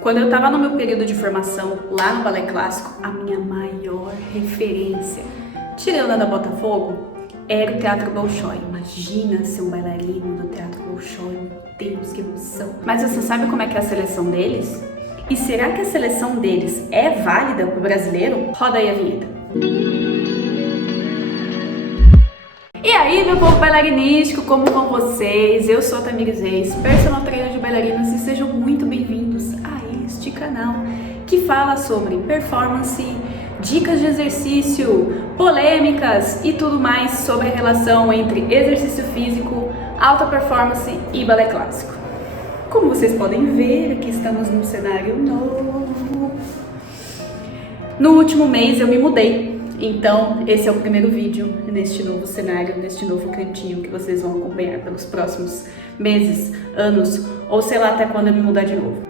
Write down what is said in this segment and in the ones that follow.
Quando eu estava no meu período de formação lá no balé clássico, a minha maior referência, tirando a da Botafogo, era o Teatro Bolshoi. Imagina ser um bailarino do Teatro Bolshoi, meu Deus, que emoção! Mas você sabe como é que é a seleção deles? E será que a seleção deles é válida para o brasileiro? Roda aí a vinheta. E aí, meu povo bailarinístico, como vão vocês? Eu sou a Tamires Reis, personal trainer de bailarinas, e sejam muito bem-vindos a este canal que fala sobre performance, dicas de exercício, polêmicas e tudo mais sobre a relação entre exercício físico, alta performance e balé clássico. Como vocês podem ver, aqui estamos num cenário novo. No último mês eu me mudei. Então, esse é o primeiro vídeo neste novo cenário, neste novo cantinho que vocês vão acompanhar pelos próximos meses, anos, ou sei lá até quando eu me mudar de novo.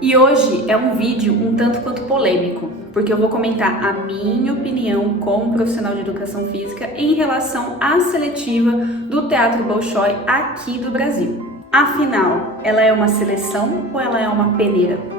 E hoje é um vídeo um tanto quanto polêmico, porque eu vou comentar a minha opinião como profissional de educação física em relação à seletiva do Teatro Bolshoi aqui do Brasil. Afinal, ela é uma seleção ou ela é uma peneira?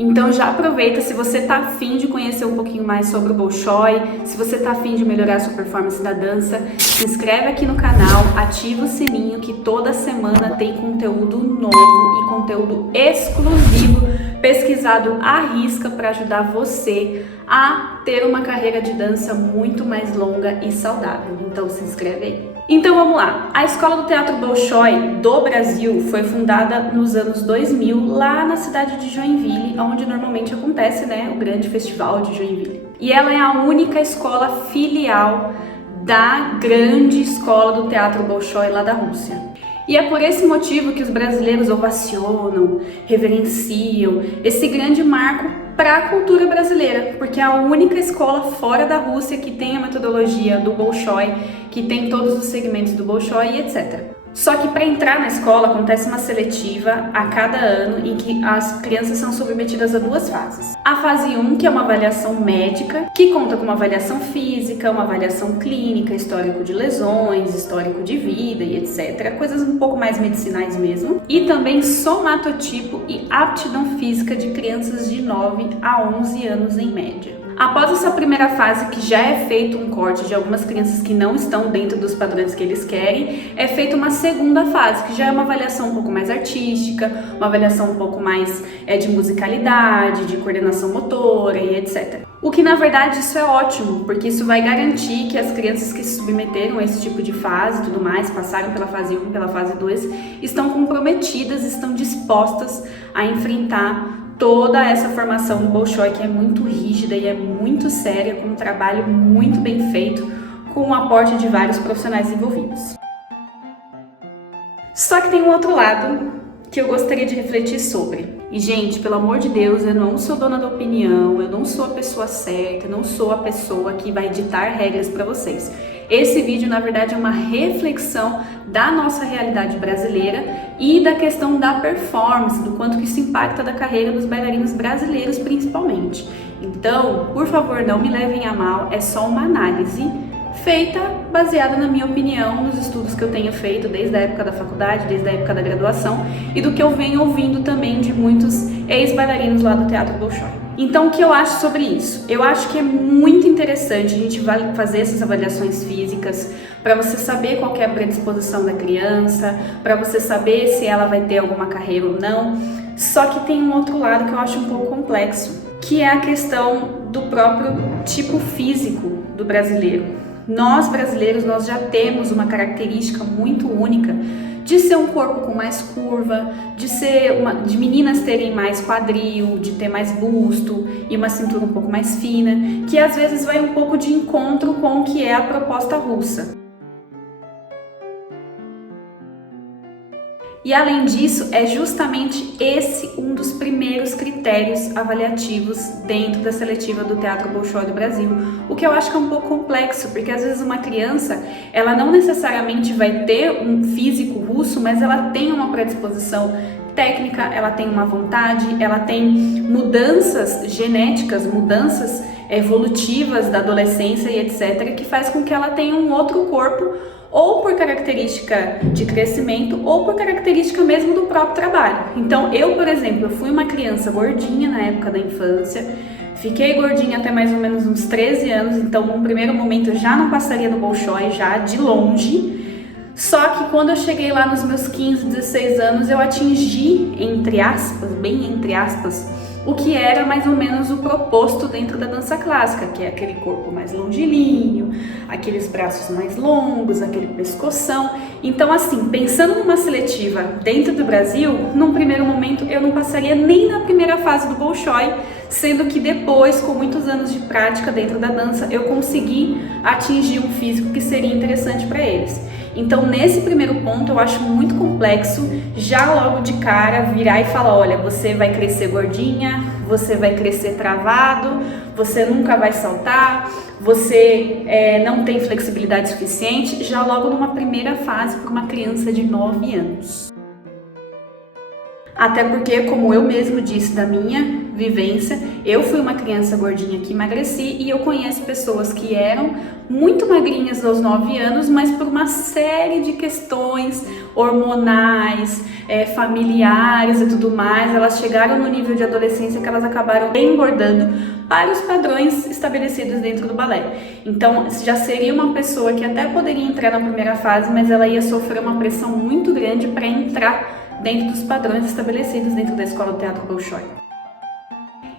Então já aproveita, se você tá afim de conhecer um pouquinho mais sobre o Bolshoi, se você tá afim de melhorar a sua performance da dança, se inscreve aqui no canal, ativa o sininho que toda semana tem conteúdo novo e conteúdo exclusivo, pesquisado à risca para ajudar você a ter uma carreira de dança muito mais longa e saudável. Então se inscreve aí. Então vamos lá, a Escola do Teatro Bolshoi do Brasil foi fundada nos anos 2000 lá na cidade de Joinville, onde normalmente acontece, né, o grande festival de Joinville. E ela é a única escola filial da grande escola do Teatro Bolshoi lá da Rússia. E é por esse motivo que os brasileiros ovacionam, reverenciam esse grande marco para a cultura brasileira, porque é a única escola fora da Rússia que tem a metodologia do Bolshoi, que tem todos os segmentos do Bolshoi e etc. Só que para entrar na escola acontece uma seletiva a cada ano em que as crianças são submetidas a duas fases. A fase 1, que é uma avaliação médica, que conta com uma avaliação física, uma avaliação clínica, histórico de lesões, histórico de vida e etc. Coisas um pouco mais medicinais mesmo. E também somatotipo e aptidão física de crianças de 9 a 11 anos em média. Após essa primeira fase, que já é feito um corte de algumas crianças que não estão dentro dos padrões que eles querem, é feita uma segunda fase, que já é uma avaliação um pouco mais artística, uma avaliação um pouco mais de musicalidade, de coordenação motora e etc. O que na verdade isso é ótimo, porque isso vai garantir que as crianças que se submeteram a esse tipo de fase e tudo mais, passaram pela fase 1 e pela fase 2, estão comprometidas, estão dispostas a enfrentar toda essa formação do Bolshoi, que é muito rígida e é muito séria, com um trabalho muito bem feito, com o aporte de vários profissionais envolvidos. Só que tem um outro lado que eu gostaria de refletir sobre. E gente, pelo amor de Deus, eu não sou dona da opinião, eu não sou a pessoa certa, eu não sou a pessoa que vai ditar regras para vocês. Esse vídeo, na verdade, é uma reflexão da nossa realidade brasileira e da questão da performance, do quanto que isso impacta da carreira dos bailarinos brasileiros, principalmente. Então, por favor, não me levem a mal, é só uma análise feita baseada na minha opinião, nos estudos que eu tenho feito desde a época da faculdade, desde a época da graduação e do que eu venho ouvindo também de muitos ex-bailarinos lá do Teatro Bolshoi. Então, o que eu acho sobre isso? Eu acho que é muito interessante a gente fazer essas avaliações físicas para você saber qual que é a predisposição da criança, para você saber se ela vai ter alguma carreira ou não. Só que tem um outro lado que eu acho um pouco complexo, que é a questão do próprio tipo físico do brasileiro. Nós brasileiros, nós já temos uma característica muito única de ser um corpo com mais curva, de meninas terem mais quadril, de ter mais busto e uma cintura um pouco mais fina, que às vezes vai um pouco de encontro com o que é a proposta russa. E além disso, é justamente esse um dos primeiros critérios avaliativos dentro da seletiva do Teatro Bolshoi do Brasil. O que eu acho que é um pouco complexo, porque às vezes uma criança, ela não necessariamente vai ter um físico russo, mas ela tem uma predisposição técnica, ela tem uma vontade, ela tem mudanças genéticas, mudanças evolutivas da adolescência e etc, que faz com que ela tenha um outro corpo ou por característica de crescimento, ou por característica mesmo do próprio trabalho. Então, eu, por exemplo, eu fui uma criança gordinha na época da infância, fiquei gordinha até mais ou menos uns 13 anos, então num primeiro momento eu já não passaria no Bolshoi, já de longe. Só que quando eu cheguei lá nos meus 15, 16 anos, eu atingi, entre aspas, bem entre aspas, o que era mais ou menos o proposto dentro da dança clássica, que é aquele corpo mais longilíneo, aqueles braços mais longos, aquele pescoção. Então, assim, pensando numa seletiva dentro do Brasil, num primeiro momento eu não passaria nem na primeira fase do Bolshoi, sendo que depois, com muitos anos de prática dentro da dança, eu consegui atingir um físico que seria interessante para eles. Então, nesse primeiro ponto, eu acho muito complexo já logo de cara virar e falar, olha, você vai crescer gordinha, você vai crescer travado, você nunca vai saltar, você não tem flexibilidade suficiente, já logo numa primeira fase para uma criança de 9 anos. Até porque, como eu mesmo disse da minha vivência, eu fui uma criança gordinha que emagreci e eu conheço pessoas que eram muito magrinhas aos 9 anos, mas por uma série de questões hormonais, familiares e tudo mais, elas chegaram no nível de adolescência que elas acabaram engordando para os padrões estabelecidos dentro do balé. Então, já seria uma pessoa que até poderia entrar na primeira fase, mas ela ia sofrer uma pressão muito grande para entrar dentro dos padrões estabelecidos dentro da escola do teatro Bolshoi.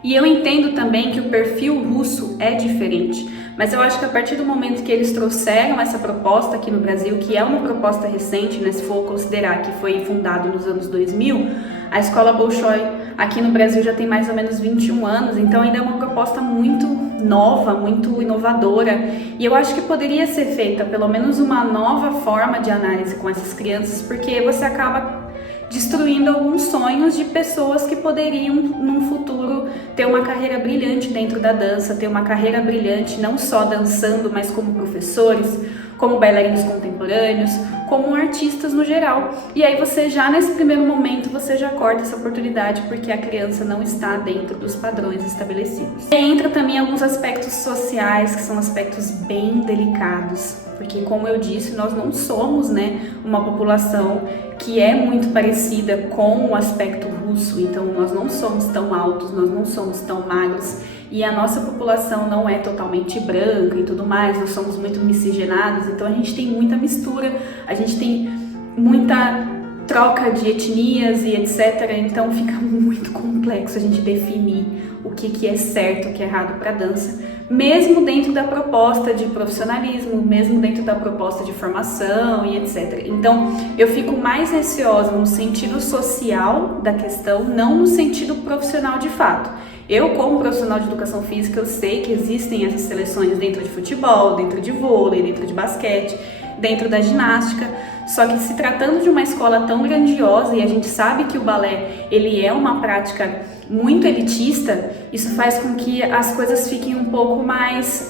E eu entendo também que o perfil russo é diferente, mas eu acho que a partir do momento que eles trouxeram essa proposta aqui no Brasil, que é uma proposta recente, né, se for considerar que foi fundado nos anos 2000, a escola Bolshoi aqui no Brasil já tem mais ou menos 21 anos, então ainda é uma proposta muito nova, muito inovadora, e eu acho que poderia ser feita pelo menos uma nova forma de análise com essas crianças, porque você acaba destruindo alguns sonhos de pessoas que poderiam, num futuro, ter uma carreira brilhante dentro da dança, ter uma carreira brilhante não só dançando, mas como professores, como bailarinos contemporâneos, como artistas no geral. E aí você já, nesse primeiro momento, você já corta essa oportunidade porque a criança não está dentro dos padrões estabelecidos. E entra também alguns aspectos sociais, que são aspectos bem delicados, porque, como eu disse, nós não somos, né, uma população que é muito parecida com o aspecto russo, então nós não somos tão altos, nós não somos tão magros, e a nossa população não é totalmente branca e tudo mais, nós somos muito miscigenados, então a gente tem muita mistura, a gente tem muita troca de etnias e etc, então fica muito complexo a gente definir o que é certo, o que é errado para a dança, mesmo dentro da proposta de profissionalismo, mesmo dentro da proposta de formação e etc. Então, eu fico mais receosa no sentido social da questão, não no sentido profissional de fato. Eu, como profissional de educação física, eu sei que existem essas seleções dentro de futebol, dentro de vôlei, dentro de basquete, dentro da ginástica, só que se tratando de uma escola tão grandiosa, e a gente sabe que o balé ele é uma prática muito elitista, isso faz com que as coisas fiquem um pouco mais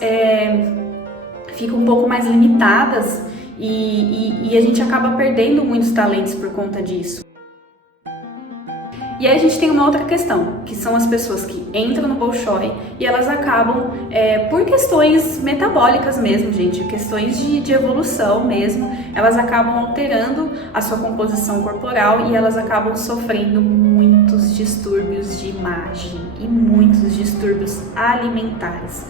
limitadas e a gente acaba perdendo muitos talentos por conta disso. E aí a gente tem uma outra questão, que são as pessoas que entram no Bolshoi e elas acabam, por questões metabólicas mesmo, gente, questões de evolução mesmo, elas acabam alterando a sua composição corporal e elas acabam sofrendo muitos distúrbios de imagem e muitos distúrbios alimentares.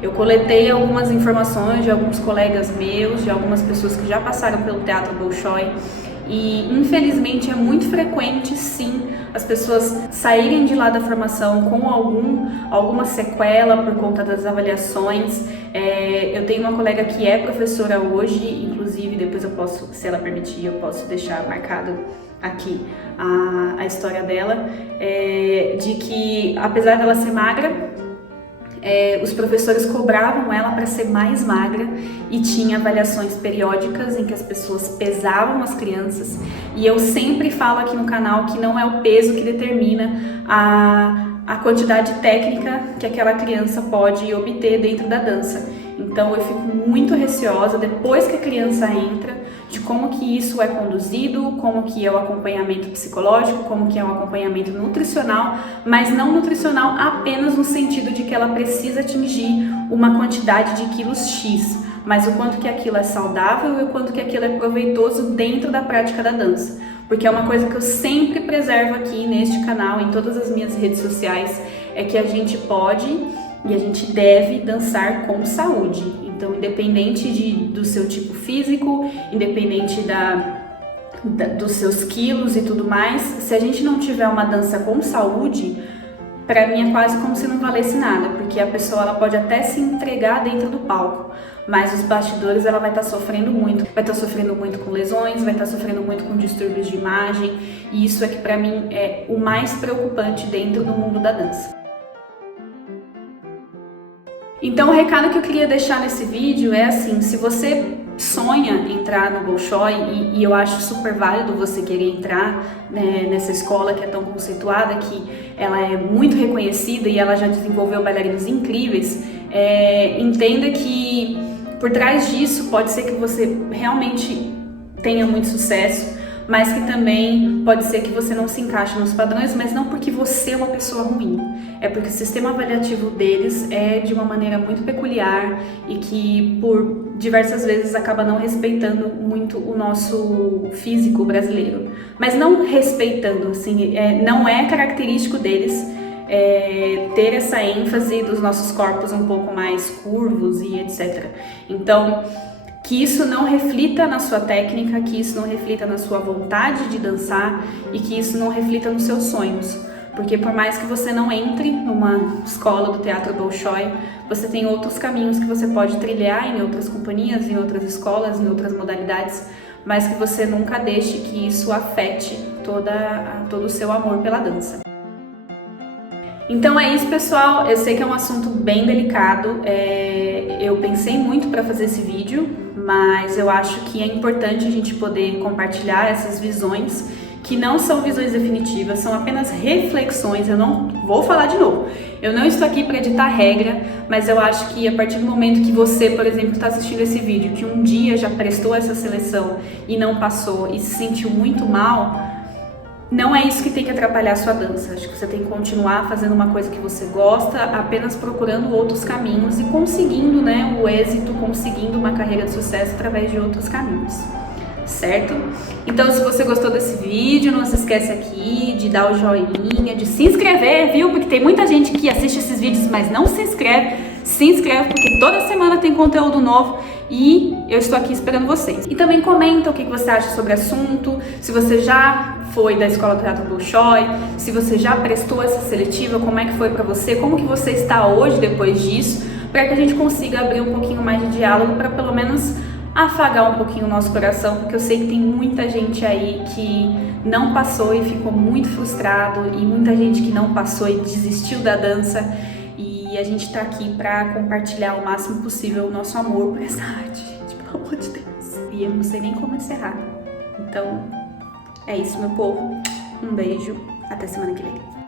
Eu coletei algumas informações de alguns colegas meus, de algumas pessoas que já passaram pelo teatro Bolshoi, e infelizmente é muito frequente, sim, as pessoas saírem de lá da formação com alguma sequela por conta das avaliações. Eu tenho uma colega que é professora hoje, inclusive depois eu posso, se ela permitir, eu posso deixar marcado aqui a história dela, de que apesar dela ser magra, os professores cobravam ela para ser mais magra e tinha avaliações periódicas em que as pessoas pesavam as crianças, e eu sempre falo aqui no canal que não é o peso que determina a quantidade técnica que aquela criança pode obter dentro da dança. Então eu fico muito receosa depois que a criança entra de como que isso é conduzido, como que é o acompanhamento psicológico, como que é o acompanhamento nutricional, mas não nutricional apenas no sentido de que ela precisa atingir uma quantidade de quilos X, mas o quanto que aquilo é saudável e o quanto que aquilo é proveitoso dentro da prática da dança. Porque é uma coisa que eu sempre preservo aqui neste canal, em todas as minhas redes sociais, é que a gente pode e a gente deve dançar com saúde. Então, independente do seu tipo físico, independente dos seus quilos e tudo mais, se a gente não tiver uma dança com saúde, para mim é quase como se não valesse nada, porque a pessoa ela pode até se entregar dentro do palco, mas os bastidores ela vai estar sofrendo muito, com lesões, vai estar sofrendo muito com distúrbios de imagem, e isso é que para mim é o mais preocupante dentro do mundo da dança. Então o recado que eu queria deixar nesse vídeo é assim, se você sonha entrar no Bolshoi, e eu acho super válido você querer entrar, né, nessa escola que é tão conceituada, que ela é muito reconhecida e ela já desenvolveu bailarinos incríveis, entenda que por trás disso pode ser que você realmente tenha muito sucesso, mas que também pode ser que você não se encaixe nos padrões, mas não porque você é uma pessoa ruim, é porque o sistema avaliativo deles é de uma maneira muito peculiar e que por diversas vezes acaba não respeitando muito o nosso físico brasileiro. Mas não respeitando, assim, não é característico deles ter essa ênfase dos nossos corpos um pouco mais curvos e etc. Então, que isso não reflita na sua técnica, que isso não reflita na sua vontade de dançar e que isso não reflita nos seus sonhos. Porque por mais que você não entre numa escola do Teatro Bolshoi, você tem outros caminhos que você pode trilhar em outras companhias, em outras escolas, em outras modalidades, mas que você nunca deixe que isso afete todo o seu amor pela dança. Então é isso, pessoal. Eu sei que é um assunto bem delicado, eu pensei muito para fazer esse vídeo, mas eu acho que é importante a gente poder compartilhar essas visões, que não são visões definitivas, são apenas reflexões. Eu não vou falar de novo, eu não estou aqui para editar regra, mas eu acho que a partir do momento que você, por exemplo, está assistindo esse vídeo, que um dia já prestou essa seleção e não passou e se sentiu muito mal, não é isso que tem que atrapalhar a sua dança. Acho que você tem que continuar fazendo uma coisa que você gosta, apenas procurando outros caminhos e conseguindo, né, o êxito, conseguindo uma carreira de sucesso através de outros caminhos, certo? Então, se você gostou desse vídeo, não se esquece aqui de dar o joinha, de se inscrever, viu? Porque tem muita gente que assiste esses vídeos, mas não se inscreve. Se inscreve, porque toda semana tem conteúdo novo e eu estou aqui esperando vocês. E também comenta o que você acha sobre o assunto, se você já foi da Escola do Teatro Bolshoi, se você já prestou essa seletiva, como é que foi pra você, como que você está hoje depois disso, para que a gente consiga abrir um pouquinho mais de diálogo, para pelo menos afagar um pouquinho o nosso coração, porque eu sei que tem muita gente aí que não passou e ficou muito frustrado, e muita gente que não passou e desistiu da dança, e a gente tá aqui pra compartilhar o máximo possível o nosso amor por essa arte, gente, pelo amor de Deus. E eu não sei nem como encerrar. Então, é isso, meu povo. Um beijo, até semana que vem.